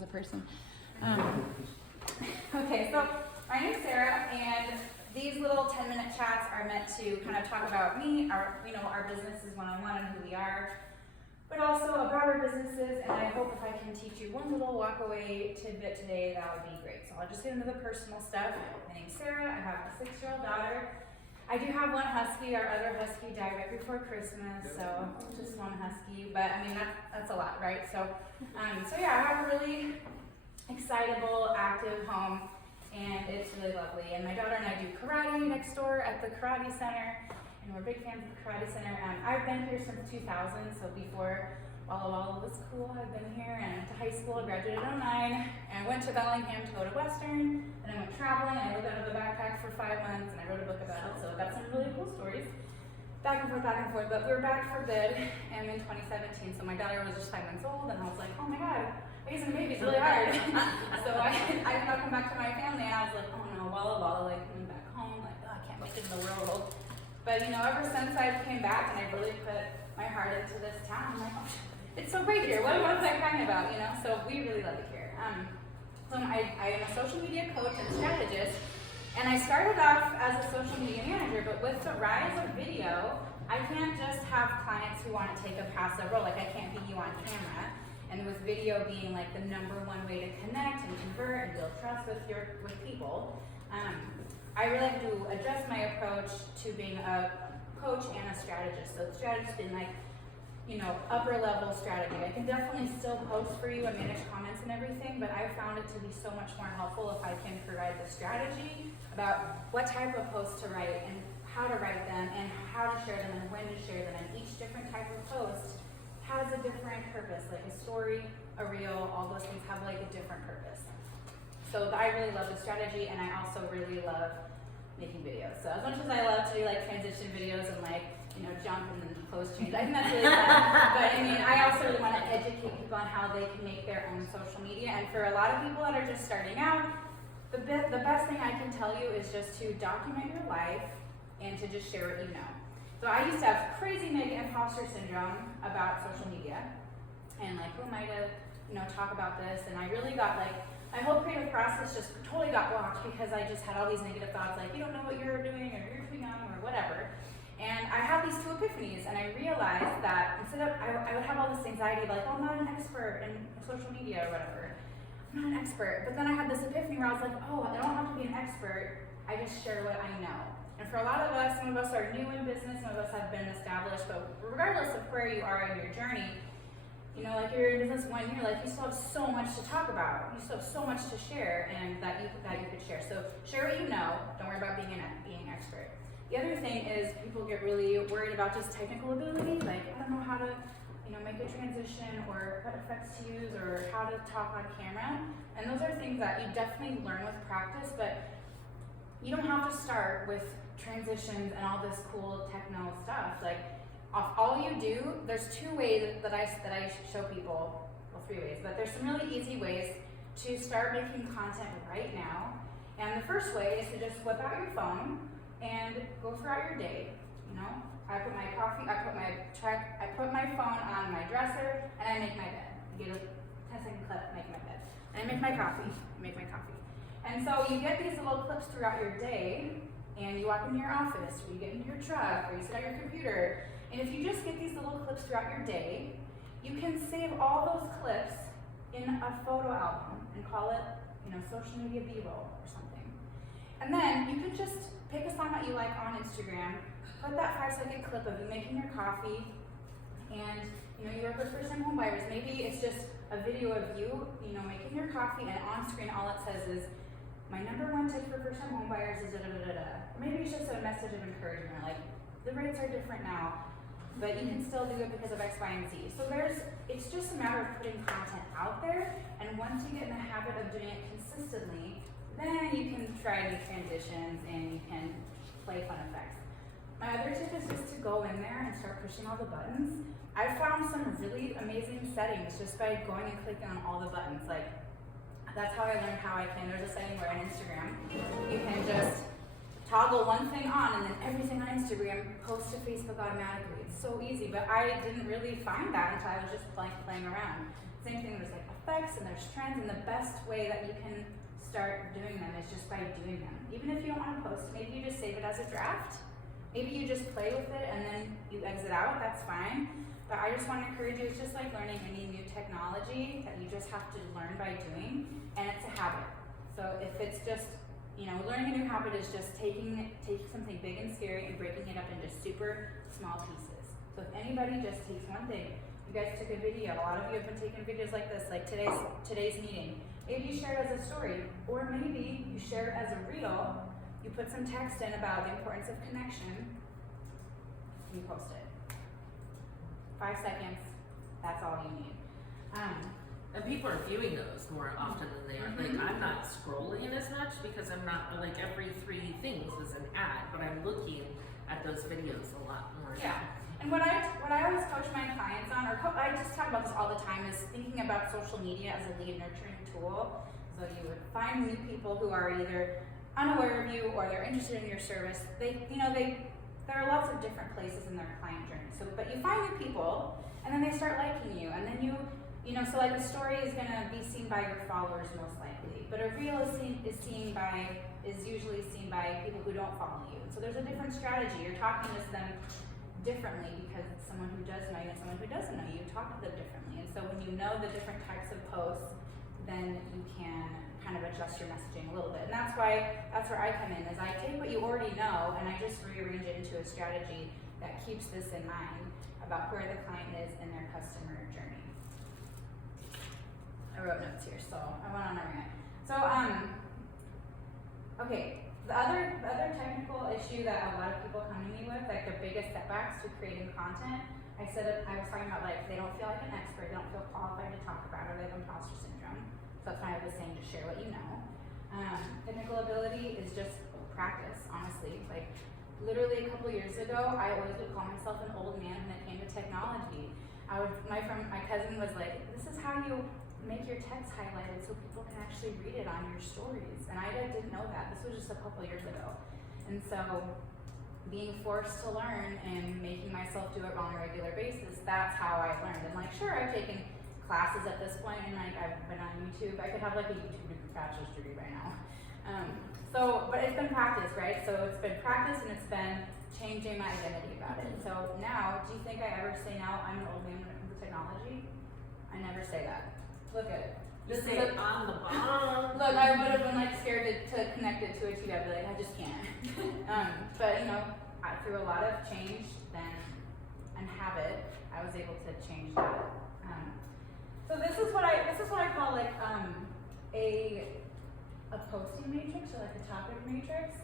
as a person. Okay, so my name's Sarah, and these little 10-minute chats are meant to kind of talk about me, our businesses one-on-one and who we are, but also about our businesses, and I hope if I can teach you one little walk-away tidbit today, that would be great. So I'll just get into the personal stuff. My name's Sarah. I have a 6-year-old daughter. I do have one husky. Our other husky died right before Christmas, so just one husky. But I mean, that's a lot, right? So yeah, I have a really excitable, active home, and it's really lovely. And my daughter and I do karate next door at the karate center, and we're big fans of the karate center. I've been here since 2000, so before Walla Walla was cool, I've been here. And I went to high school. I graduated in 09, and I went to Bellingham to go to Western, and I went traveling, and I lived out of a backpack for 5 months, and I wrote a book about it, so I've got some really cool stories. Back and forth, but we were back for good, and in 2017, so my daughter was just 5 months old, and I was like, oh my god, raising a baby is really hard. So I come back to my family, and I was like, oh no, Walla Walla, like coming back home, like, oh, I can't make it in the world. But ever since I came back, and I really put my heart into this town, I'm like, oh, it's so great here. What was I crying about, So we really love it here. So I am a social media coach and strategist, and I started off as a social media manager, but with the rise of video, I can't just have clients who want to take a passive role, like I can't be you on camera. And with video being like the #1 way to connect and convert and build trust with people, I really have to adjust my approach to being a coach and a strategist. So the strategist being like, upper level strategy. I can definitely still post for you and manage comments and everything, but I found it to be so much more helpful if I can provide the strategy about what type of posts to write and how to write them and how to share them and when to share them. And each different type of post has a different purpose, like a story, a reel, all those things have like a different purpose. So I really love the strategy, and I also really love making videos. So as much as I love to do like transition videos and like, jump and then pose change, I think that's really fun. But I also really want to educate people on how they can make their own social media. And for a lot of people that are just starting out, the best thing I can tell you is just to document your life and to just share what you know. So I used to have crazy mega imposter syndrome about social media, and like, who am I to, talk about this? And I really got like, my whole creative process just totally got blocked because I just had all these negative thoughts, like, you don't know what you're doing, or you're too young, or whatever. And I had these 2 epiphanies, and I realized that instead of, I would have all this anxiety, like, oh, I'm not an expert in social media or whatever. I'm not an expert. But then I had this epiphany where I was like, oh, I don't have to be an expert. I just share what I know. And for a lot of us, some of us are new in business, some of us have been established, but regardless of where you are in your journey, like you're in business 1 year, like you still have so much to talk about. You still have so much to share, and that you could share. So share what you know. Don't worry about being an expert. The other thing is people get really worried about just technical ability, like I don't know how to, make a transition or what effects to use or how to talk on camera. And those are things that you definitely learn with practice, but you don't have to start with transitions and all this cool techno stuff. Like all you do, there's 2 ways that I show people, well 3 ways, but there's some really easy ways to start making content right now. And the first way is to just whip out your phone and go throughout your day. I put my coffee, I put my phone on my dresser, and I make my bed. I get a 10-second clip, make my bed. And I make my coffee, And so you get these little clips throughout your day, and you walk into your office, or you get into your truck, or you sit at your computer, and if you just get these little clips throughout your day, you can save all those clips in a photo album and call it, social media B-roll or something. And then you can just pick a song that you like on Instagram, put that 5-second clip of you making your coffee, and you work with first-time home buyers. Maybe it's just a video of you, making your coffee, and on screen all it says is, my #1 tip for first-time home buyers is da-da-da-da-da. Or maybe it's just a message of encouragement, like, the rates are different now, but you can still do it because of X, Y, and Z. So it's just a matter of putting content out there, and once you get in the habit of doing it consistently, then you can try new transitions and you can play fun effects. My other tip is just to go in there and start pushing all the buttons. I found some really amazing settings just by going and clicking on all the buttons. Like, that's how I learned how I can. There's a setting where on Instagram, you can just toggle one thing on and then everything on Instagram posts to Facebook automatically. It's so easy, but I didn't really find that until I was just playing around. Same thing, there's like a effects and there's trends, and the best way that you can start doing them is just by doing them. Even if you don't want to post, maybe you just save it as a draft. Maybe you just play with it and then you exit out, that's fine. But I just want to encourage you, it's just like learning any new technology that you just have to learn by doing, and it's a habit. So if it's just, learning a new habit is just taking something big and scary and breaking it up into super small pieces. So if anybody just takes one thing, you guys took a video, a lot of you have been taking videos like this, like today's meeting. Maybe you share it as a story, or maybe you share it as a reel, you put some text in about the importance of connection, and you post it. 5 seconds, that's all you need. And people are viewing those more often than they are. Like, I'm not scrolling as much because I'm not, like, every 3 things is an ad, but I'm looking at those videos a lot more. Yeah. And what I always coach my clients on, I just talk about this all the time, is thinking about social media as a lead nurturing tool. So you would find new people who are either unaware of you or they're interested in your service. There are lots of different places in their client journey. So, but you find new people, and then they start liking you, and then so like a story is gonna be seen by your followers most likely, but a reel is usually seen by people who don't follow you. So there's a different strategy. You're talking to them differently because it's someone who does know you and someone who doesn't know you. Talk to them differently, and so when you know the different types of posts, then you can kind of adjust your messaging a little bit. And that's where I come in, is I take what you already know and I just rearrange it into a strategy that keeps this in mind about where the client is in their customer journey. I wrote notes here, so I went on a rant. So, okay, the other technical issue that a lot of people come to me with, like their biggest setbacks to creating content, I was talking about, like, they don't feel like an expert, they don't feel qualified to talk about it, or they have imposter syndrome. So that's why I was saying to share what you know. Technical ability is just practice, honestly. Like, literally a couple years ago, I always would call myself an old man when it came to technology. My cousin was like, this is how you make your text highlighted so people can actually read it on your stories. And I didn't know that. This was just a couple years ago. And so being forced to learn and making myself do it on a regular basis, that's how I learned. And like, sure, I've taken classes at this point, and like I've been on YouTube. I could have like a YouTube bachelor's degree by now. But it's been practice, right? So it's been practice and it's been changing my identity about it. So now, do you think I ever say now I'm an old man when it comes to technology? I never say that. Look at it. This is on the bottom. Look, I would have been like scared to connect it to a TV. I'd be like, I just can't. But through a lot of change and habit, I was able to change that. So this is what I call like a posting matrix, or like a topic matrix.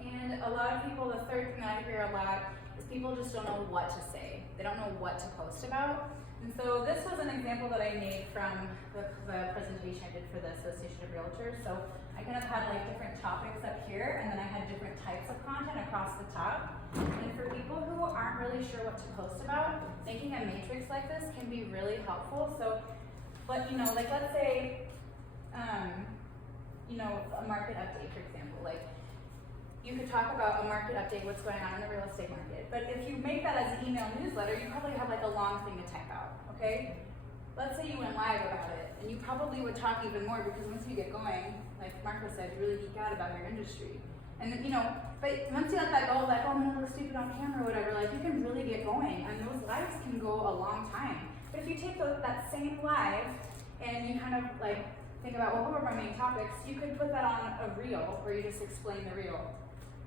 And a lot of people, the third thing that I hear a lot is people just don't know what to say. They don't know what to post about. And so this was an example that I made from the presentation I did for the Association of Realtors. So I kind of had like different topics up here, and then I had different types of content across the top. And for people who aren't really sure what to post about, making a matrix like this can be really helpful. So, like let's say, a market update, for example. Like, you could talk about a market update, what's going on in the real estate market. But if you make that as an email newsletter, you probably have like a long thing to type out, okay? Let's say you went live about it, and you probably would talk even more, because once you get going, like Marco said, you really geek out about your industry. And then, but once you let that go, like, oh, I'm gonna look stupid on camera or whatever, like, you can really get going, and those lives can go a long time. But if you take that same live, and you kind of like think about, well, what were my main topics, you could put that on a reel, where you just explain the reel.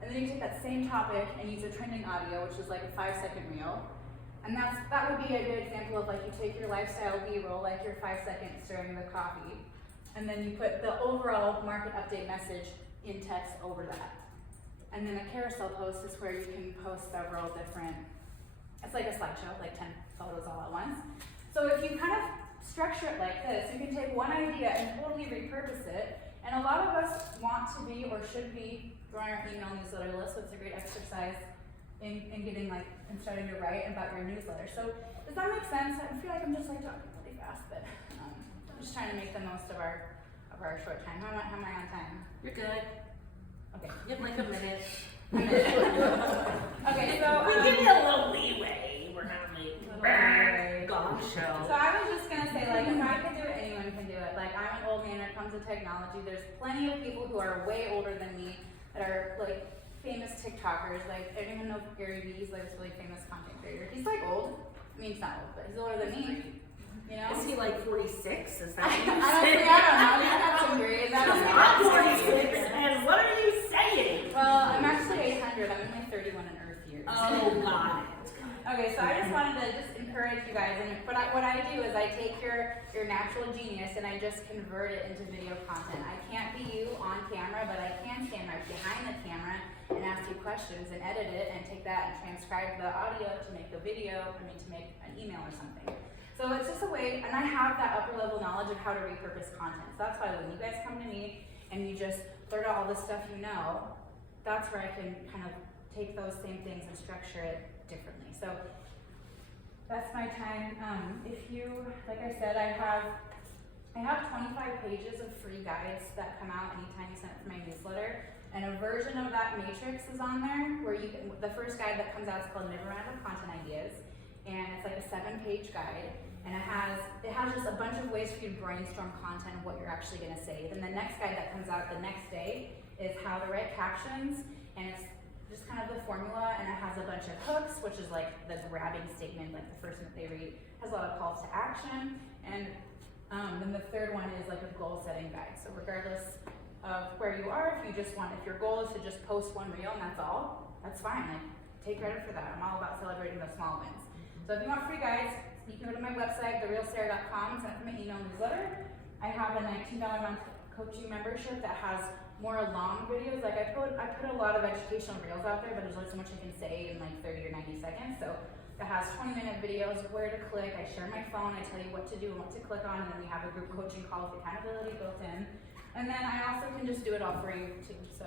And then you take that same topic and use a trending audio, which is like a 5-second reel. And that would be a good example of, like, you take your lifestyle B-roll, like your 5 seconds during the coffee, and then you put the overall market update message in text over that. And then a carousel post is where you can post several different, it's like a slideshow, like 10 photos all at once. So if you kind of structure it like this, you can take one idea and totally repurpose it. And a lot of us want to be, or should be, growing our email newsletter list, so it's a great exercise in getting and starting to write about your newsletter. So does that make sense? I feel like I'm just like talking really fast, but I'm just trying to make the most of our short time. How am I on time? You're good. Okay. You have like a minute. Okay, so we give you a little leeway. We're not like gong show. So I was just gonna say, like, if I can do it, anyone can do it. Like, I'm an old man when it comes to technology. There's plenty of people who are way older than me that are like famous TikTokers. Like, I don't even know if Gary Vee, he's like this really famous content creator. He's like old. I mean, he's not old, but he's older than me. You know? Is he like 46? Is that I what don't you're think, saying? I don't know. He's got some grades. I don't I'm know. 46, and what are you saying? Well, I'm actually 800. I'm in my 31 in Earth years. Oh, got it. Okay, so I just wanted to just encourage you guys, and what I do is I take your natural genius and I just convert it into video content. I can't be you on camera, but I can stand right behind the camera and ask you questions and edit it and take that and transcribe the audio to make a video, to make an email or something. So it's just a way, and I have that upper level knowledge of how to repurpose content. So that's why when you guys come to me and you just learn all the stuff you know, that's where I can kind of take those same things and structure it differently. So that's my time. If you, like I said, I have 25 pages of free guides that come out anytime you sign up for my newsletter, and a version of that matrix is on there where you can, the first guide that comes out is called Never Run Out of Content Ideas, and it's like a 7-page guide, and it has just a bunch of ways for you to brainstorm content of what you're actually going to say. Then the next guide that comes out the next day is how to write captions, and it's just kind of the formula, and it has a bunch of hooks, which is like the grabbing statement, like the first one that they read, has a lot of calls to action, and then the third one is like a goal setting guide. So regardless of where you are, if your goal is to just post one reel and that's all, that's fine. Like, take credit for that. I'm all about celebrating the small wins. So if you want free guides, you can go to my website, therealsarah.com, and sign up for my email newsletter. I have a $19 a month coaching membership that has more long videos. Like I put a lot of educational reels out there, but there's only so much I can say in like 30 or 90 seconds. So it has 20-minute videos of where to click. I share my phone. I tell you what to do and what to click on, and then we have a group coaching call with accountability built in. And then I also can just do it all for you too. So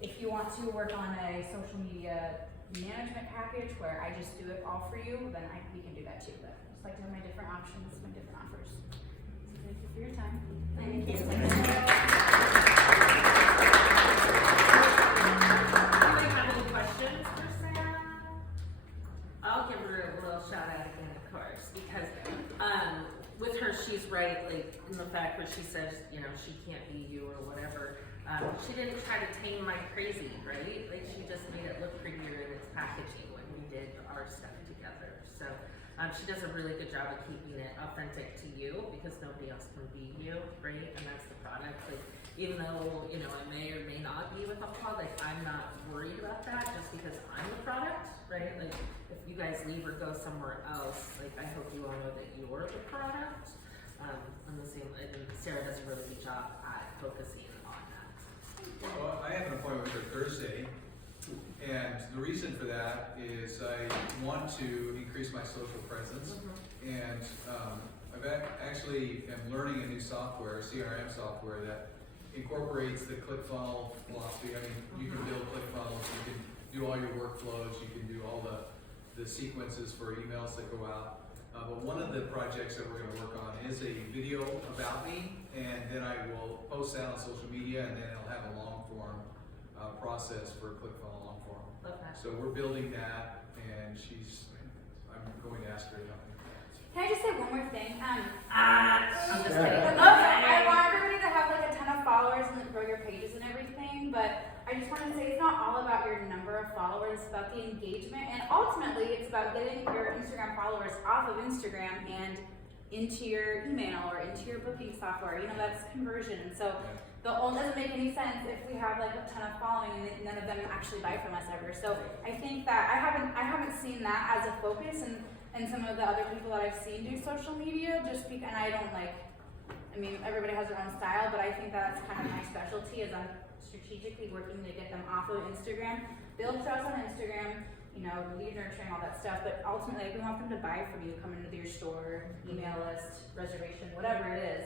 if you want to work on a social media management package where I just do it all for you, then we can do that too. But I just like to have my different options, my different offers. So thank you for your time. Thank you. I'll give her a little shout out again, of course, because with her, she's right, like in the fact where she says, she can't be you or whatever. She didn't try to tame my crazy, right? Like she just made it look prettier in its packaging when we did our stuff together. So she does a really good job of keeping it authentic to you because nobody else can be you, right? And that's the product. Like even though I may or may not be with Upload, like I'm not worried about that just because I'm the product, right? Like if you guys leave or go somewhere else, like I hope you all know that you're the product. And the same, and Sarah does a really good job at focusing on that. Well, I have an appointment with her Thursday, and the reason for that is I want to increase my social presence, and I've actually am learning a new software, CRM software that incorporates the ClickFunnels philosophy. I mean, you can build ClickFunnels, you can do all your workflows, you can do all the sequences for emails that go out. But one of the projects that we're going to work on is a video about me, and then I will post that on social media, and then it'll have a long form process for ClickFunnels long form. Okay. So we're building that, and I'm going to ask her to help me with that. Can I just say one more thing? I'm just kidding. Okay, I want everybody to have like a ton of followers and grow your pages and everything, but I just want to say it's not all about your number of followers, it's about the engagement, and ultimately it's about getting your Instagram followers off of Instagram and into your email or into your booking software. That's conversion. And so the old doesn't make any sense if we have like a ton of following and none of them actually buy from us ever. So I think that I haven't seen that as a focus, and some of the other people that I've seen do social media just because, and I don't everybody has their own style, but I think that's kind of my specialty is I'm strategically working to get them off of Instagram, build trust on Instagram, lead nurturing, all that stuff, but ultimately we want them to buy from you, come into your store, email list, reservation, whatever it is.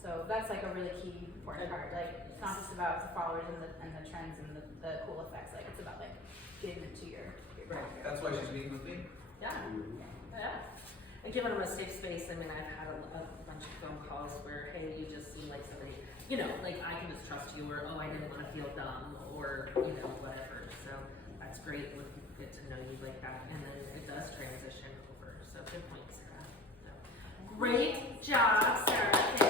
So that's like a really key important part. Like it's not just about the followers and the trends and the cool effects, like it's about like getting into your Right. That's why she's meeting with me. Yeah. And giving them a safe space. I mean, I've had a bunch of phone calls where, hey, you just seem like somebody, like I can just trust you, or I didn't want to feel dumb, or whatever. So that's great when people get to know you like that, and then it does transition Good point, Sarah. So, great job, Sarah.